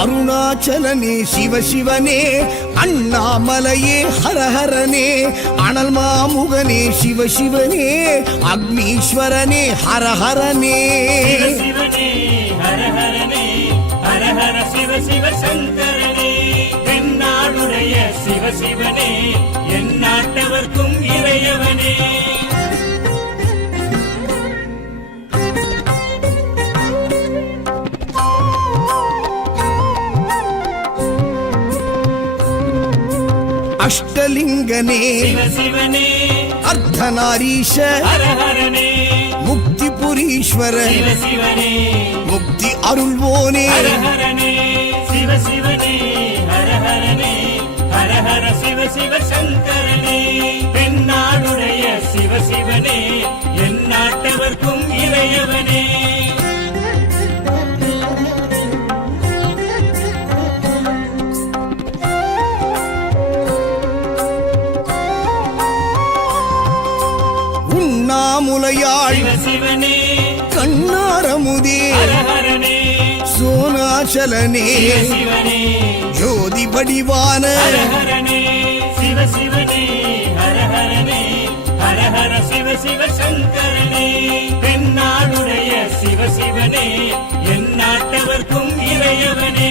அருணாச்சலனே சிவசிவனே, அண்ணாமலையே ஹரஹரனே, அனல் மாமுகனே சிவசிவனே, அக்னீஸ்வரனே ஹரஹரனே. சிவசிவனே ஹரஹரனே, ஹரஹர சிவ சிவ சங்கரனே, தென்னாடுடைய சிவசிவனே, என் நாட்டவர்க்கும் இறையவனே. அஷ்டலிங்கனே சிவசிவனே, அர்த்தநாரீஷ ஹரஹரனே, முக்திபுரீஸ்வர சிவசிவனே, முக்தி அருள்வோனே. ஹரஹரனே சிவசிவனே, ஹரஹரனே, ஹரஹர சிவ சிவ சங்கரனே, தென்னாடுடைய சிவசிவனே, என் நாட்டவர்க்கும் இறையவனே. உண்ணாமுலையாள் சிவசிவனே, கண்ணாரமுதே ஹரஹரனே, சோனாச்சலனே சிவசிவனே, ஜோதி வடிவான ஹரஹரனே சிவசிவனே, ஹரஹரனே, ஹரஹர சிவ சிவ சங்கரனே, தென்னாடுடைய சிவசிவனே, என் நாட்டவர்க்கும் இறையவனே.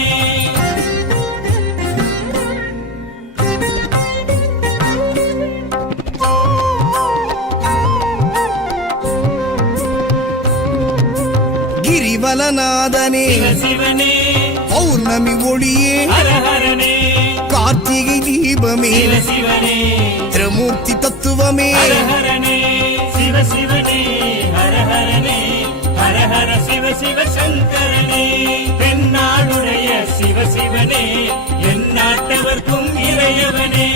கிரிவலநாதனே சிவசிவனே, பௌர்ணமி ஒளியே ஹரஹரனே, கார்த்திகை தீபமே சிவசிவனே, திரமூர்த்தி தத்துவமே. ஹரஹரனே சிவசிவனே, ஹரஹரனே, ஹரஹர சிவ சிவ சங்கரனே, தென்னாடுடைய சிவசிவனே, என் நாட்டவர்க்கும் இறையவனே.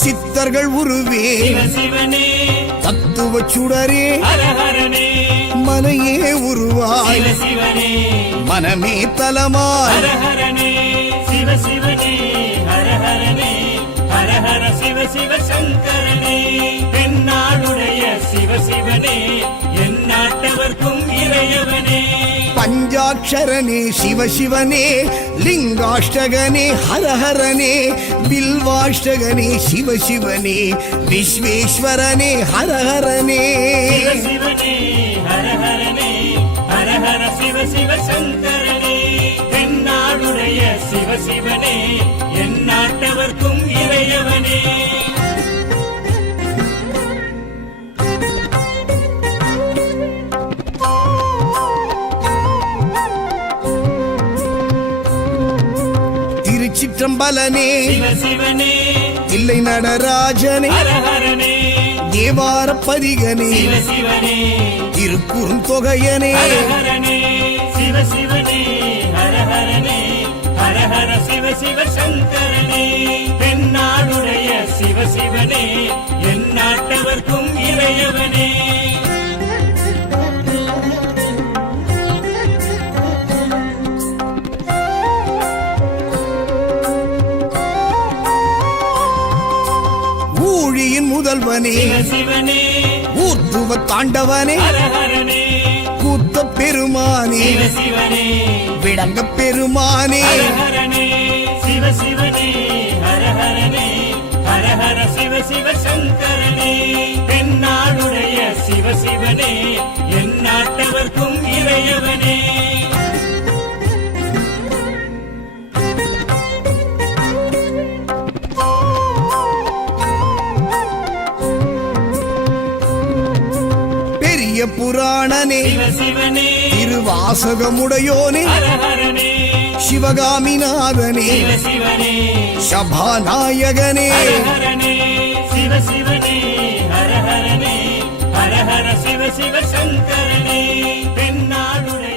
சித்தர்கள் உருவே சிவசிவனே, தத்துவ சுடரே ஹரஹரனே, மனையே உருவாய் சிவசிவனே, மனமே தலமாய். ஹரஹரனே சிவசிவனே, ஹரஹரனே, ஹரஹர சிவ சிவ சங்கரனே, தென்னாடுடைய சிவசிவனே, என் நாட்டவர்க்கும் இறையவனே. பஞ்சாட்சரனே சிவசிவனே, லிங்காஷ்டகனே ஹரஹரனே, பில்வாஷ்டகனே சிவசிவனே, விஸ்வேஸ்வரனே ஹரஹரனே. சிவசிவனே, ஹரஹரனே, ஹரஹர சிவ சிவ சங்கரனே, தென்னாடுடைய சிவசிவனே, என் நாட்டவர்க்கும் இறையவனே. திருச்சிற்றம்பலனே சிவசிவனே, தில்லை நடராஜனே, ஹரஹரனே, தேவார பதிகனே, சிவசிவனே, திருக்குறுந்தொகையனே. ஹரஹரனே சிவசிவனே, ஹரஹரனே, ஹரஹர சிவ சிவ சங்கரனே, தென்னாடுடைய சிவசிவனே, என் நாட்டவர்க்கும் இறையவனே. ஊழியின் முதல்வனே சிவசிவனே, ஊர்த்துவ தாண்டவனே, ஹரஹரனே, கூத்த பெருமானே, சிவசிவனே, விடங்க பெருமானே. ஹரஹரனே சிவசிவனே, ஹரஹரனே, ஹரஹர சிவ சிவ சங்கரனே, தென்னாடுடைய சிவசிவனே, என் நாட்டவர்க்கும் இறையவனே. பெரிய புராணனே சிவசிவனே, திருவாசகமுடையோனே, ஹரஹரனே, சிவகாமிநாதனே, சிவசிவனே, சபாநாயகனே. ஹரஹரனே சிவசிவனே, ஹரஹரனே, ஹரஹர சிவ சிவ சங்கரனே, தென்னாடுடைய